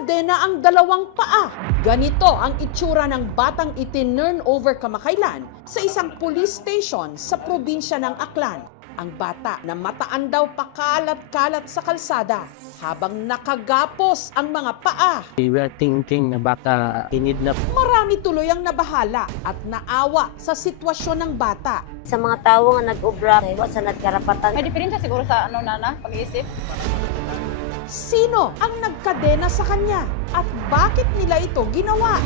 nakakadena ang dalawang paa. Ganito ang itsura ng batang itinurn over kamakailan sa isang police station sa probinsya ng Aklan. Ang bata na mataan daw pakalat-kalat sa kalsada habang nakagapos ang mga paa. We were thinking na baka kinidnap. Marami tuloy ang nabahala at naawa sa sitwasyon ng bata. Sa mga tao nga nag-obra, iwas sa nagkarapatan. May diferensya siguro sa nana, pag-iisip. Sino ang nagkadena sa kanya at bakit nila ito ginawa?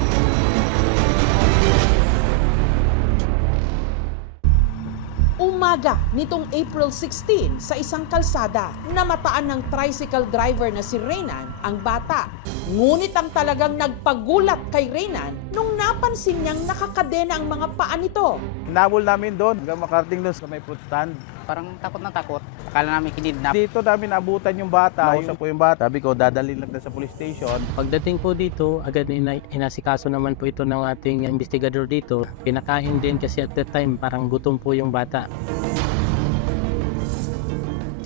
Umaga nitong April 16 sa isang kalsada, namataan ng tricycle driver na si Reynan ang bata. Ngunit ang talagang nagpagulat kay Reynan nung napansin niyang nakakadena ang mga paa nito. Hinabol namin doon hanggang makarating doon sa may fruit stand. Parang takot na takot. Akala namin kinidnap. Dito namin abutan yung bata. Nausap po yung bata. Sabi ko, dadalhin lang na sa police station. Pagdating po dito, agad inasikaso naman po ito ng ating investigador dito. Pinakain din kasi at that time parang gutom po yung bata.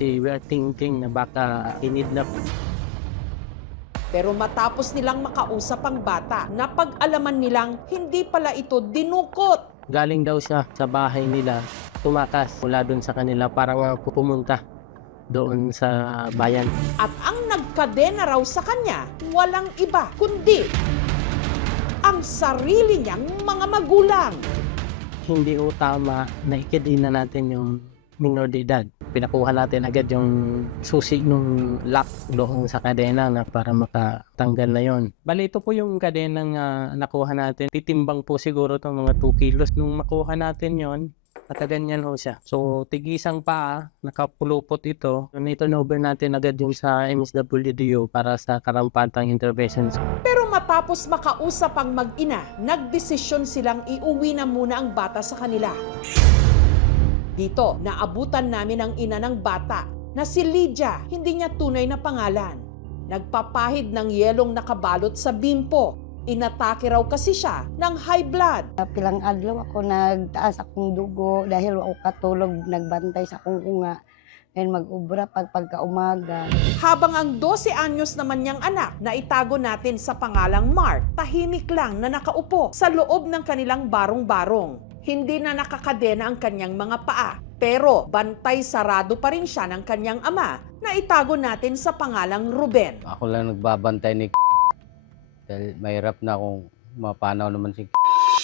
We were thinking na baka kinidnap. Pero matapos nilang makausap ang bata, napag-alaman nilang hindi pala ito dinukot. Galing daw siya sa bahay nila, tumakas mula doon sa kanila para pumunta doon sa bayan. At ang nagkadena raw sa kanya, walang iba kundi ang sarili niyang mga magulang. Hindi o tama na ikidin na natin yung minor de edad. Pinakuha natin agad yung susi nung lock doon sa kadena na para makatanggal na yon. Bali, ito po yung kadenang nakuha natin. Titimbang po siguro itong mga 2 kilos. Nung makuha natin yon, nakaganyan ho siya. So, tigisang paa, nakapulupot ito. Ito na-over natin agad yung sa MSWDO para sa karampatang interventions. Pero matapos makausap ang mag-ina, nagdesisyon silang iuwi na muna ang bata sa kanila. Dito, naabutan namin ang ina ng bata na si Lydia, hindi niya tunay na pangalan. Nagpapahid ng yelong nakabalot sa bimpo. Inatake raw kasi siya ng high blood. Pilang adlaw ako nagtaas akong dugo dahil ako katulog, nagbantay sa akong kunga. Ngayon mag-obra pagkaumaga. Habang ang 12 anyos naman niyang anak na itago natin sa pangalang Mark, tahimik lang na nakaupo sa loob ng kanilang barong-barong. Hindi na nakakadena ang kanyang mga paa, pero bantay sarado pa rin siya ng kanyang ama na itago natin sa pangalang Ruben. Ako lang nagbabantay ni dahil mahirap na akong mapanaw naman si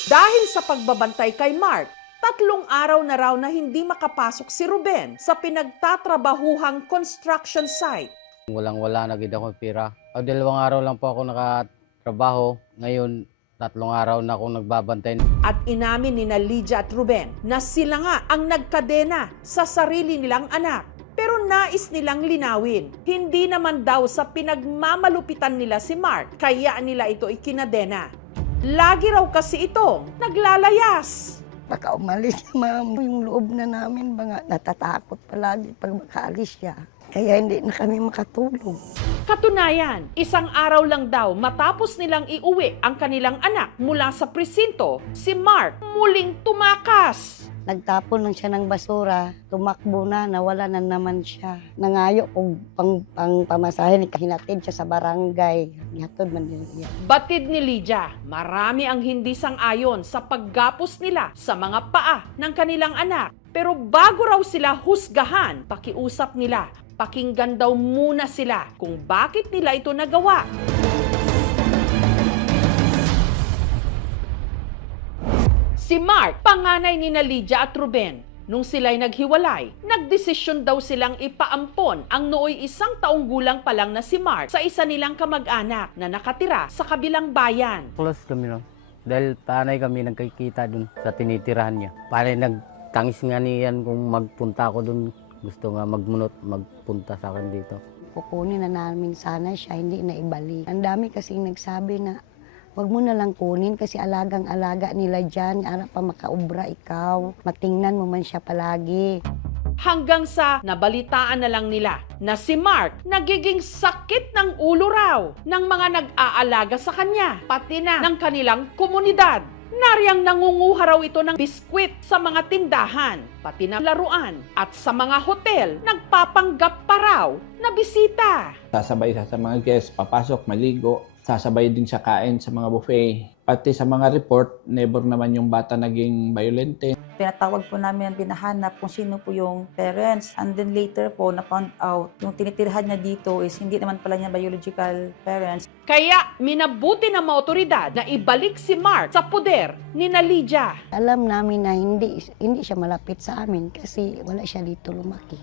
Dahil sa pagbabantay kay Mark, 3 araw na raw na hindi makapasok si Ruben sa pinagtatrabahuhang construction site. Walang-wala na gid ako pira. 2 araw lang po ako nakatrabaho. Ngayon 3 araw na akong nagbabantay. At inamin ni Lydia at Ruben na sila nga ang nagkadena sa sarili nilang anak. Pero nais nilang linawin, hindi naman daw sa pinagmamalupitan nila si Mark, kaya nila ito ikinadena. Lagi raw kasi itong naglalayas. Baka umalis ma'am, yung loob na namin, mga natatakot palagi pag makaalis siya. Kaya hindi na kami makatulog. Katunayan, 1 araw lang daw matapos nilang iuwi ang kanilang anak mula sa presinto, si Mark muling tumakas. Nagtapon lang siya ng basura, tumakbo na, nawala na naman siya. Nangayo kung pang pamasahin, hinatid siya sa barangay. Ihatod man din niya. Batid ni Lydia, marami ang hindi sang-ayon sa paggapos nila sa mga paa ng kanilang anak. Pero bago raw sila husgahan, pakiusap nila, pakinggan daw muna sila kung bakit nila ito nagawa. Si Mark, panganay ni Lydia at Ruben. Nung sila'y naghiwalay, nagdesisyon daw silang ipaampon ang nooy 1 taong gulang pa lang na si Mark sa isa nilang kamag-anak na nakatira sa kabilang bayan. Close kami no. Dahil panay kami nagkikita dun sa tinitirahan niya. Panay nagtangis nga niyan kung magpunta ako dun. Gusto nga magpunta sa akin dito. Kukunin na namin sana siya, hindi na ibalik. Ang dami kasing nagsabi na, wag mo na lang kunin kasi alagang-alaga nila dyan. Anak pa makaubra ikaw. Matingnan mo man siya palagi. Hanggang sa nabalitaan na lang nila na si Mark nagiging sakit ng ulo raw ng mga nag-aalaga sa kanya, pati na ng kanilang komunidad. Nariyang nangunguha raw ito ng biskwit sa mga tindahan, pati na laruan, at sa mga hotel, nagpapanggap pa raw na bisita. Sasabay sa mga guests, papasok, maligo. sasabay din siya kain sa mga buffet. Pati sa mga report, never naman yung bata naging violente. Pinatawag po namin, pinahanap kung sino po yung parents. And then later po, na-found out, yung tinitirhan niya dito is hindi naman pala niya biological parents. Kaya minabuti ng mga otoridad na ibalik si Mark sa poder ni Lydia. Alam namin na hindi siya malapit sa amin kasi wala siya dito lumaki.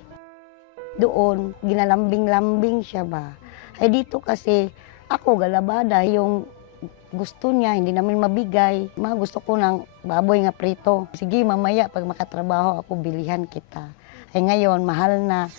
Doon, ginalambing-lambing siya ba. Ay dito kasi ako galabada yung gusto niya, hindi namin mabigay. Gusto ko ng baboy nga prito. Sige, mamaya pag makatrabaho ako, bilihan kita. Ay ngayon, mahal na.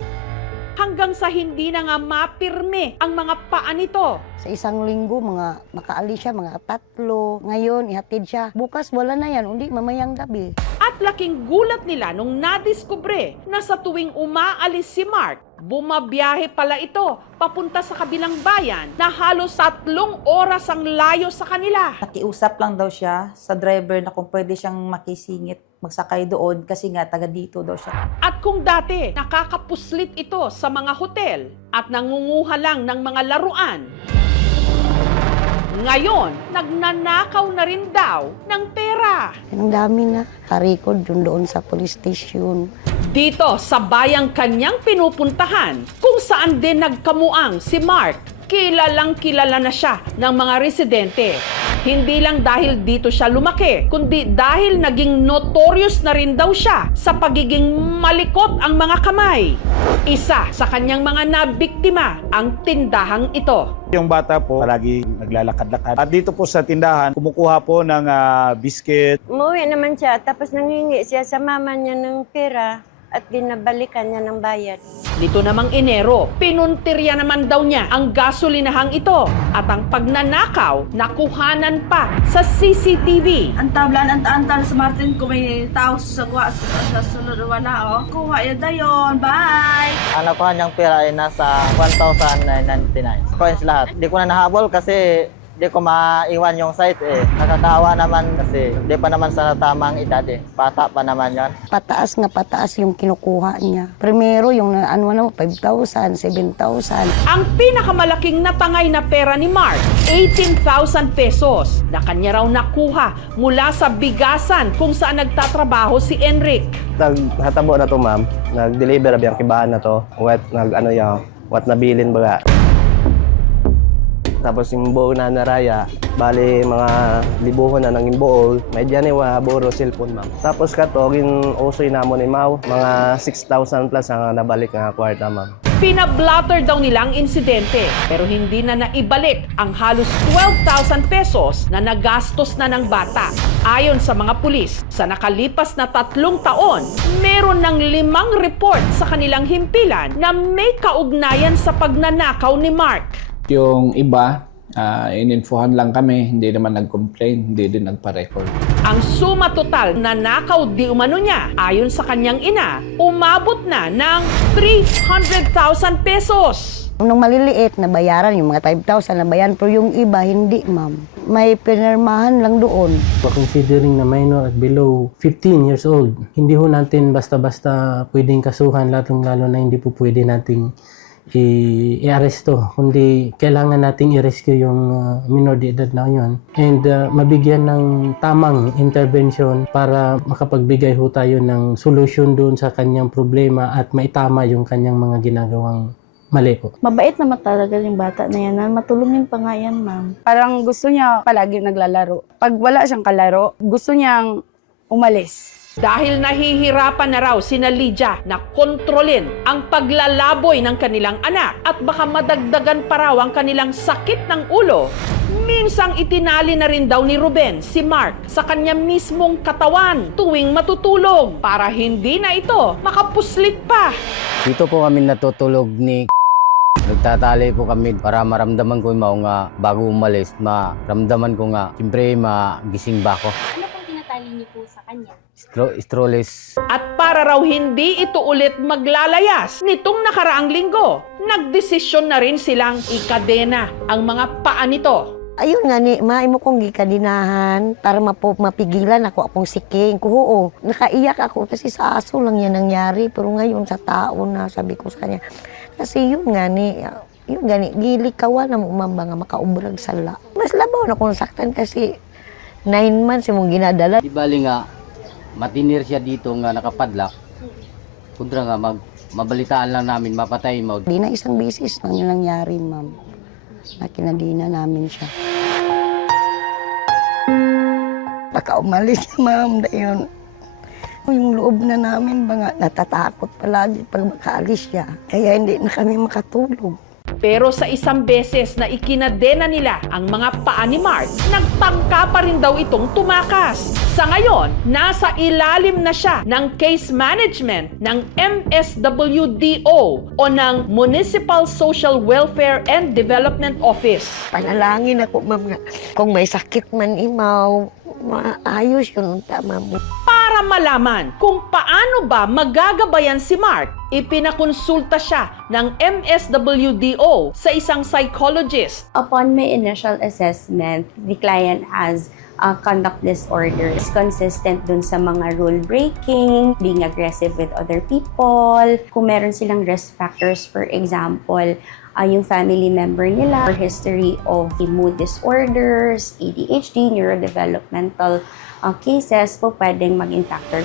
Hanggang sa hindi na nga mapirme ang mga paa nito. Sa isang linggo, makaalis siya, mga 3. Ngayon, ihatid siya. Bukas, wala na yan, hindi mamayang gabi. At laking gulat nila nung nadiskubre na sa tuwing umaalis si Mark, bumabiyahe pala ito papunta sa kabilang bayan na halos 3 oras ang layo sa kanila. Nakiusap lang daw siya sa driver na kung pwede siyang makisingit, magsakay doon kasi nga taga dito daw siya. At kung dati nakakapuslit ito sa mga hotel at nangunguha lang ng mga laruan, ngayon, nagnanakaw na rin daw ng pera. Ang dami na. Karikod yun doon sa police station. Dito sa bayang kanyang pinupuntahan, kung saan din nagkamuang si Mark, kilalang kilala na siya ng mga residente. Hindi lang dahil dito siya lumaki, kundi dahil naging notorious na rin daw siya sa pagiging malikot ang mga kamay. Isa sa kanyang mga nabiktima ang tindahang ito. Yung bata po, palagi naglalakad-lakad. At dito po sa tindahan, kumukuha po ng biscuit. Umuwi naman siya, tapos nangingi siya sa mama niya ng pera at binabalikan niya ng bayad. Nito namang Enero, pinuntirya naman daw niya ang gasolinahang ito at ang pagnanakaw nakuhanan pa sa CCTV. Antablan, antal sa Martin kung may tao sa sunod wala, kuha yun dayon, bye! Ang nakuha niyang pera ay nasa 1,999 coins lahat. Di ko na nahabol kasi di ko maiwan yung site Nakakaawa naman kasi di pa naman sa tamang edad Bata pa naman yan. Pataas nga pataas yung kinukuha niya. Primero yung 5,000, 7,000. Ang pinakamalaking natangay na pera ni Mark, 18,000 pesos na kanya raw nakuha mula sa bigasan kung saan nagtatrabaho si Enric. Naghatabo na to ma'am, nag-deliver biyang kibahan na to, what nabilin baga. Tapos yung buo na naraya, bali mga libuhon na nang imbuol, may dyan buro cellphone ma'am. Tapos katogin usoy namon ni Mau, mga 6,000 plus ang nabalik nga kwarta ma'am. Pinablatter daw nilang insidente pero hindi na naibalik ang halos 12,000 pesos na nagastos na ng bata. Ayon sa mga pulis, sa nakalipas na 3 taon, meron ng 5 report sa kanilang himpilan na may kaugnayan sa pagnanakaw ni Mark. Yung iba, ininfohan lang kami, hindi naman nag-complain, hindi din nagpa-record. Ang suma total na nakaw di umano niya, ayon sa kanyang ina, umabot na ng 300,000 pesos. Nung maliliit, nabayaran yung mga 5,000 nabayaran, pero yung iba, hindi ma'am. May pinirmahan lang doon. Considering na minor at below 15 years old, hindi ho natin basta-basta pwedeng kasuhan, lalong-lalo na hindi po pwede nating i-aresto, kundi kailangan nating i-rescue yung minor de edad na yun and mabigyan ng tamang intervention para makapagbigay ho tayo ng solusyon doon sa kanyang problema at maitama yung kanyang mga ginagawang mali po. Mabait naman talaga yung bata na yan. Matulungin pa nga yan, ma'am. Parang gusto niya palagi naglalaro. Pag wala siyang kalaro, gusto niyang umalis. Dahil nahihirapan na raw sina Lydia na kontrolin ang paglalaboy ng kanilang anak at baka madagdagan pa raw ang kanilang sakit ng ulo, minsang itinali na rin daw ni Ruben si Mark sa kanya mismong katawan tuwing matutulog para hindi na ito makapuslit pa. Dito po kami natutulog ni nagtatali po kami para maramdaman ko yung nga bago umalis, maramdaman ko nga siyempre magising ba ako. Ano pong tinatali niyo po sa kanya? Strollers. At para raw hindi ito ulit maglalayas, nitong nakaraang linggo, nagdesisyon na rin silang ikadena ang mga paa nito. Ayun nga ni, maimo kong gikadinahan para mapigilan ako akong siking. Oo, nakaiyak ako kasi sa aso lang yan nangyari. Pero ngayon sa tao na, sabi ko sa kanya. Kasi yun nga ni, Yung gani, gili kawa na mo mamba nga makaubrag sala. Mas labaw na kung saktan kasi 9 months yung ginadala. Di bali nga, matinir siya dito nga nakapadlak. Kundra nga, mabalitaan lang namin, mapatay mo. Di na isang bisis nang yung nangyari, ma'am. Na kinadina namin siya. Baka umalis siya, ma'am, dahil yung loob na namin, mga natatakot palagi pag makaalis siya. Kaya hindi na kami makatulog. Pero sa isang beses na ikinadena nila ang mga paa ni Mark, nagtangka pa rin daw itong tumakas. Sa ngayon, nasa ilalim na siya ng case management ng MSWDO o ng Municipal Social Welfare and Development Office. Panalangin ako, ma'am, nga kung may sakit man imaw, maayos yun, tama mo. Para malaman kung paano ba magagabayan si Mark, ipinakonsulta siya ng MSWDO sa isang psychologist. Upon my initial assessment, the client has conduct disorders consistent dun sa mga rule breaking, being aggressive with other people. Kung meron silang risk factors, for example, yung family member nila, or history of mood disorders, ADHD, neurodevelopmental cases po pwedeng maging factor.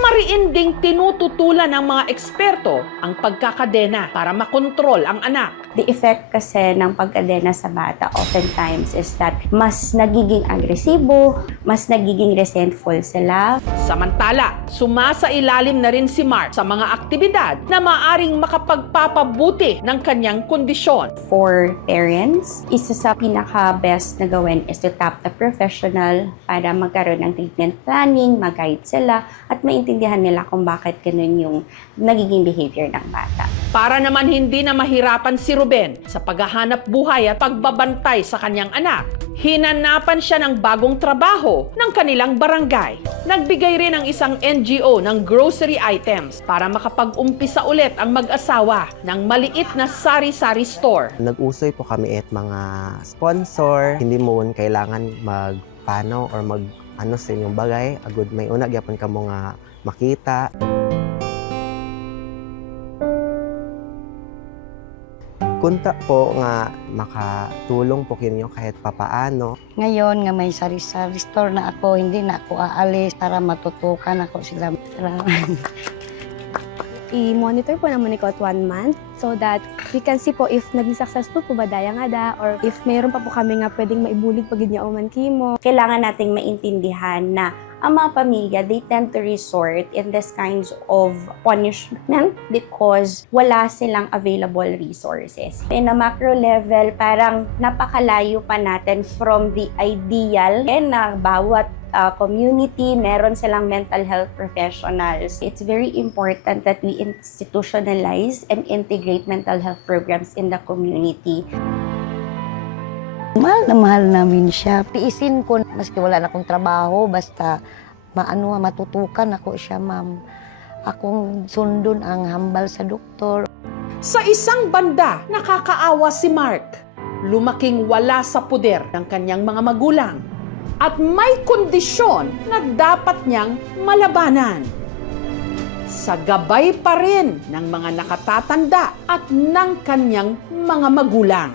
Mariin ding tinututulan ng mga eksperto ang pagkakadena para makontrol ang anak. The effect kasi ng pagkadena sa bata oftentimes is that mas nagiging agresibo, mas nagiging resentful sila. Samantala, sumasailalim na rin si Mark sa mga aktibidad na maaring makapagpapabuti ng kanyang kondisyon. For parents, isa sa pinaka-best na gawin is to tap the professional para magkaroon ng treatment planning, mag-guide sila, at maintindihan nila kung bakit ganun yung nagiging behavior ng bata. Para naman hindi na mahirapan si Ruben sa paghahanap buhay at pagbabantay sa kanyang anak, hinanapan siya ng bagong trabaho ng kanilang barangay. Nagbigay rin ang isang NGO ng grocery items para makapag-umpisa ulit ang mag-asawa ng maliit na sari-sari store. Nag-usoy po kami at mga sponsor. Hindi mo kailangan magpano or mag-ano sa inyong bagay. Agud may una, gyapon ka mo nga makita. Kunta po nga makatulong po kinyo kahit papaano. Ngayon nga may sari-sari store na ako, hindi na ako aalis para matutukan ako sila. Salamat. I-monitor po naman ito at 1 month so that we can see po if naging successful po ba daya nga da or if mayroon pa po kami nga pwedeng maibulig pag niya uman kimo. Kailangan nating maintindihan na ang mga pamilya, they tend to resort in this kinds of punishment because wala silang available resources. In a macro level, parang napakalayo pa natin from the ideal na bawat community, meron silang mental health professionals. It's very important that we institutionalize and integrate mental health programs in the community. Mahal na mahal namin siya. Tiisin ko, maski wala na akong trabaho, basta matutukan ako siya, ma'am. Akong sundon ang hambal sa doktor. Sa isang banda, nakakaawa si Mark. Lumaking wala sa puder ng kanyang mga magulang. At may kondisyon na dapat niyang malabanan. Sa gabay pa rin ng mga nakatatanda at ng kanyang mga magulang.